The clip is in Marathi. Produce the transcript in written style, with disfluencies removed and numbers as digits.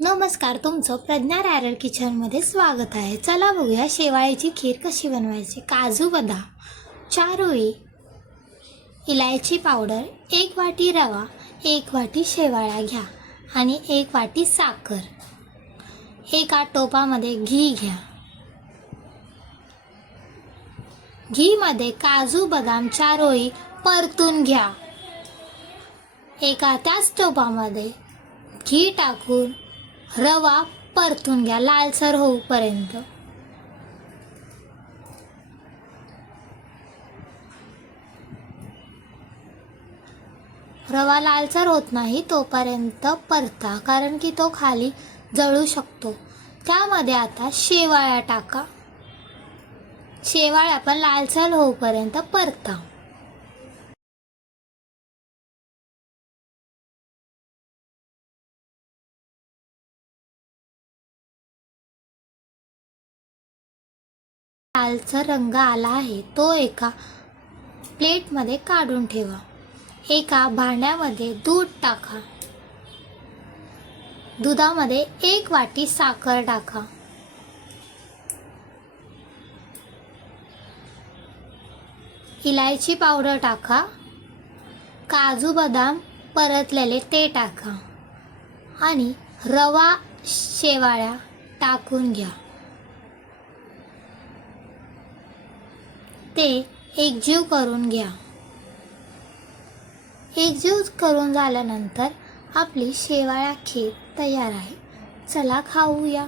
नमस्कार, तुमचं प्रज्ञा रॅरल किचनमध्ये स्वागत आहे. चला बघूया शेवाळ्याची खीर कशी बनवायची. काजू बदाम 4 ओळी, इलायची पावडर, 1 वाटी रवा, 1 वाटी शेवाळ्या घ्या आणि 1 वाटी साखर. एका टोपामध्ये घी घ्या. घीमध्ये काजू बदाम 4 ओळी परतून घ्या. एका त्याच टोपामध्ये घी टाकून रवा परतून घ्या लालसर होऊपर्यंत. रवा लालसर होत नाही तोपर्यंत परता, कारण की तो खाली जळू शकतो. त्यामध्ये आता शेवाळ्या टाका. शेवाळ्या पण लालसर होऊपर्यंत परता. लालसर रंग आला आहे तो एका प्लेटमध्ये काढून ठेवा. एका भांड्यामध्ये दूध टाका. दुधामध्ये 1 वाटी साखर टाका. इलायची पावडर टाका. काजू बदाम परतलेले ते टाका आणि रवा शेवाळ्या टाकून घ्या. ते एकजीव करून घ्या. एकजीव करून झाल्यानंतर आपली शेवाळ्या खीर तयार आहे. चला खाऊया.